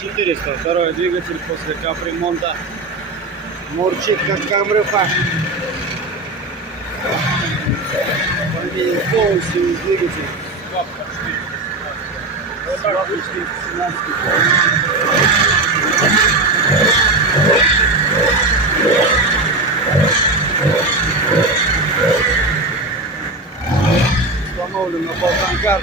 400. Второй двигатель после капремонта. Мурчит как камрыфа. Поменял полностью двигатель. Свапка 417. Установлен на болтанкар.